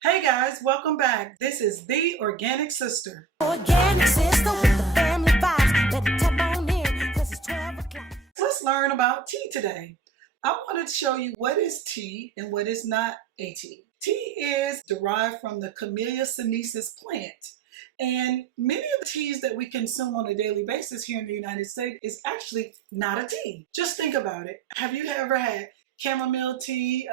Hey guys, welcome back. This is the Organic Sister. Organic sister with the family vibes. Let it tap on in, cause it's 12 o'clock. Let's learn about tea today. I wanted to show you what is tea and what is not a tea. Tea is derived from the Camellia sinensis plant. And many of the teas that we consume on a daily basis here in the United States is actually not a tea. Just think about it. Have you ever had chamomile tea,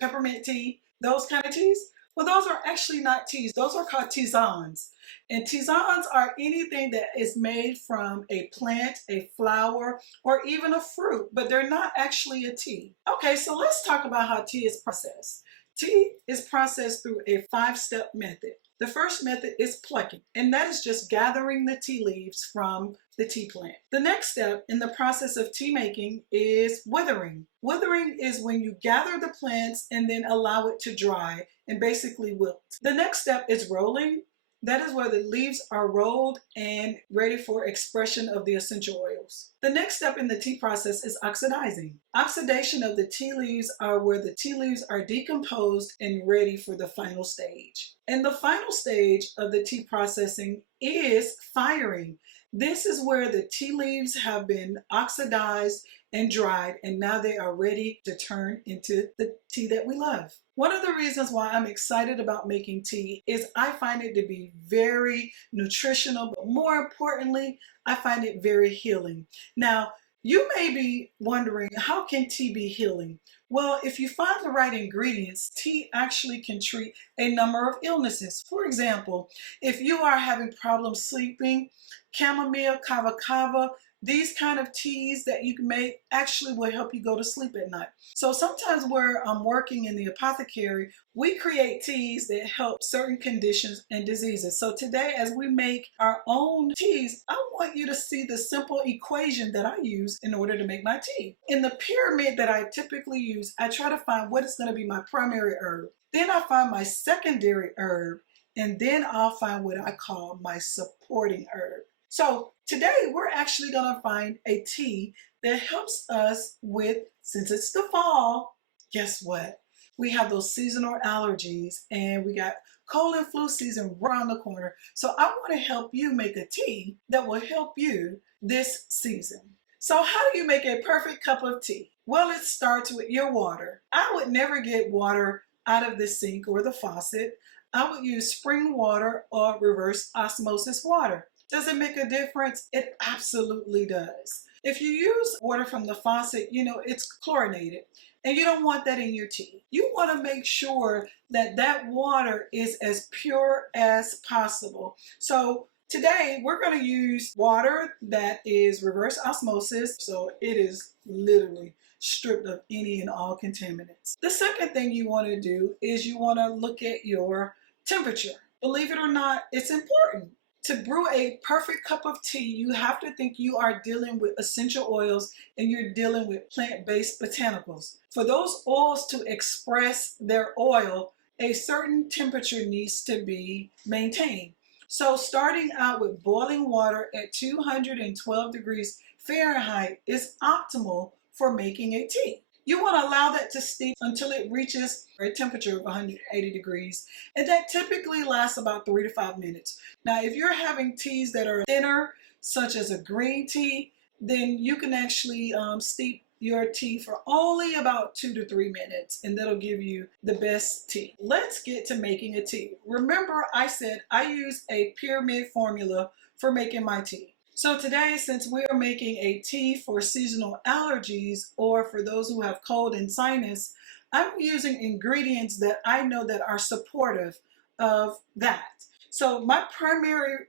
peppermint tea, those kind of teas? Well, those are actually not teas. Those are called tisanes. And tisanes are anything that is made from a plant, a flower, or even a fruit, but they're not actually a tea. Okay, so let's talk about how tea is processed. Tea is processed through a 5-step method. The first method is plucking, and that is just gathering the tea leaves from the tea plant. The next step in the process of tea making is withering. Withering is when you gather the plants and then allow it to dry and basically wilt. The next step is rolling. That is where the leaves are rolled and ready for expression of the essential oils. The next step in the tea process is oxidizing. Oxidation of the tea leaves are where the tea leaves are decomposed and ready for the final stage. And the final stage of the tea processing is firing. This is where the tea leaves have been oxidized and dried, and now they are ready to turn into the tea that we love. One of the reasons why I'm excited about making tea is I find it to be very nutritional, but more importantly, I find it very healing. Now, you may be wondering, how can tea be healing? Well, if you find the right ingredients, tea actually can treat a number of illnesses. For example, if you are having problems sleeping, chamomile, kava kava, these kind of teas that you can make actually will help you go to sleep at night. So sometimes where I'm working in the apothecary, we create teas that help certain conditions and diseases. So today, as we make our own teas, I want you to see the simple equation that I use in order to make my tea. In the pyramid that I typically use, I try to find what is going to be my primary herb. Then I find my secondary herb, and then I'll find what I call my supporting herb. So today we're actually going to find a tea that helps us with, since it's the fall, guess what? We have those seasonal allergies and we got cold and flu season around the corner. So I want to help you make a tea that will help you this season. So how do you make a perfect cup of tea? Well, it starts with your water. I would never get water out of the sink or the faucet. I would use spring water or reverse osmosis water. Does it make a difference? It absolutely does. If you use water from the faucet, it's chlorinated, and you don't want that in your tea. You want to make sure that that water is as pure as possible. So today we're going to use water that is reverse osmosis, so it is literally stripped of any and all contaminants. The second thing you want to do is you want to look at your temperature. Believe it or not, it's important. To brew a perfect cup of tea, you have to think you are dealing with essential oils and you're dealing with plant-based botanicals. For those oils to express their oil, a certain temperature needs to be maintained. So starting out with boiling water at 212 degrees Fahrenheit is optimal for making a tea. You want to allow that to steep until it reaches a temperature of 180 degrees, and that typically lasts about 3 to 5 minutes. Now, if you're having teas that are thinner, such as a green tea, then you can actually steep your tea for only about 2 to 3 minutes, and that'll give you the best tea. Let's get to making a tea. Remember, I said I use a pyramid formula for making my tea. So today, since we are making a tea for seasonal allergies or for those who have cold and sinus, I'm using ingredients that I know that are supportive of that. So my primary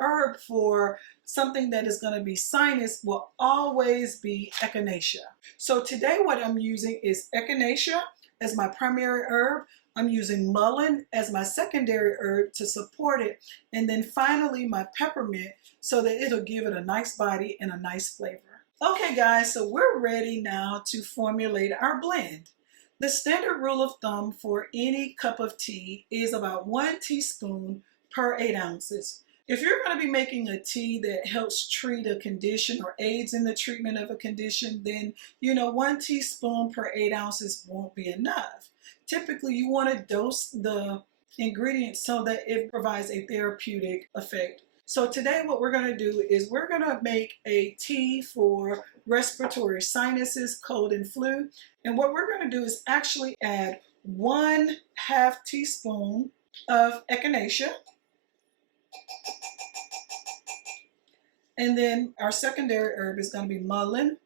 herb for something that is going to be sinus will always be echinacea. So today what I'm using is echinacea as my primary herb. I'm using mullein as my secondary herb to support it. And then finally my peppermint so that it'll give it a nice body and a nice flavor. Okay guys, so we're ready now to formulate our blend. The standard rule of thumb for any cup of tea is about 1 teaspoon per 8 ounces. If you're going to be making a tea that helps treat a condition or aids in the treatment of a condition, then 1 teaspoon per 8 ounces won't be enough. Typically, you want to dose the ingredients so that it provides a therapeutic effect. So today what we're going to do is we're going to make a tea for respiratory sinuses, cold and flu. And what we're going to do is actually add 1/2 teaspoon of echinacea. And then our secondary herb is going to be mullein.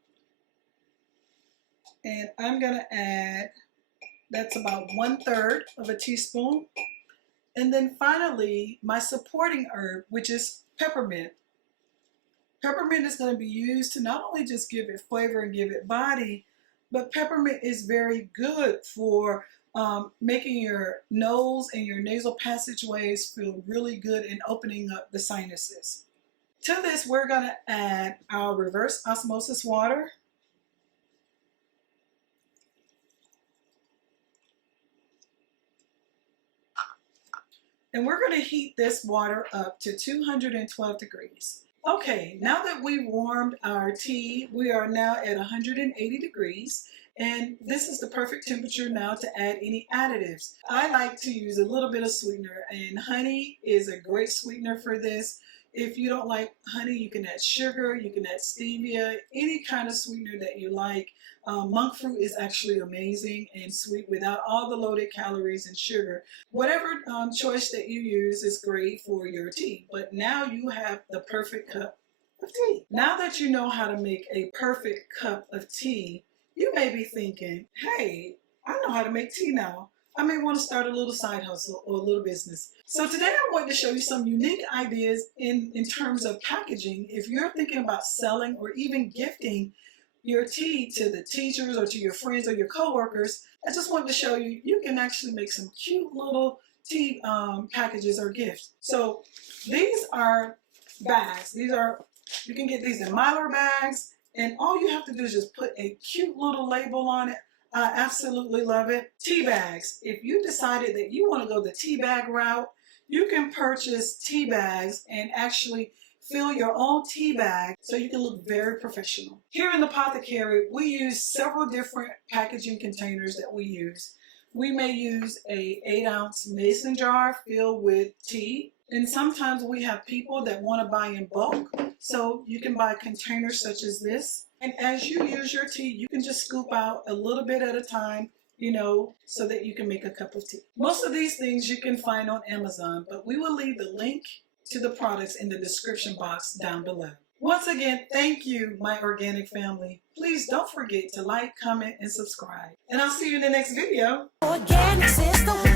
And I'm going to add, that's about 1/3 of a teaspoon. And then finally, my supporting herb, which is peppermint. Peppermint is going to be used to not only just give it flavor and give it body, but peppermint is very good for making your nose and your nasal passageways feel really good and opening up the sinuses. To this, we're going to add our reverse osmosis water. And we're going to heat this water up to 212 degrees. Okay, now that we've warmed our tea, we are now at 180 degrees. And this is the perfect temperature now to add any additives. I like to use a little bit of sweetener, and honey is a great sweetener for this. If you don't like honey, you can add sugar, you can add stevia, any kind of sweetener that you like. Monk fruit is actually amazing and sweet without all the loaded calories and sugar. Whatever choice that you use is great for your tea. But now you have the perfect cup of tea. Now that you know how to make a perfect cup of tea, you may be thinking, hey, I know how to make tea now. I may want to start a little side hustle or a little business. So today I want to show you some unique ideas in terms of packaging. If you're thinking about selling or even gifting your tea to the teachers or to your friends or your coworkers, I just want to show you, you can actually make some cute little tea packages or gifts. So these are bags. You can get these in Mylar bags, and all you have to do is just put a cute little label on it. I absolutely love it. Tea bags. If you decided that you want to go the tea bag route, you can purchase tea bags and actually fill your own tea bag so you can look very professional. Here in the Apothecary, we use several different packaging containers that we use. We may use a 8-ounce mason jar filled with tea. And sometimes we have people that want to buy in bulk, so you can buy containers such as this. And as you use your tea, you can just scoop out a little bit at a time, so that you can make a cup of tea. Most of these things you can find on Amazon, but we will leave the link to the products in the description box down below. Once again, thank you, my organic family. Please don't forget to like, comment, and subscribe. And I'll see you in the next video. Organic sister.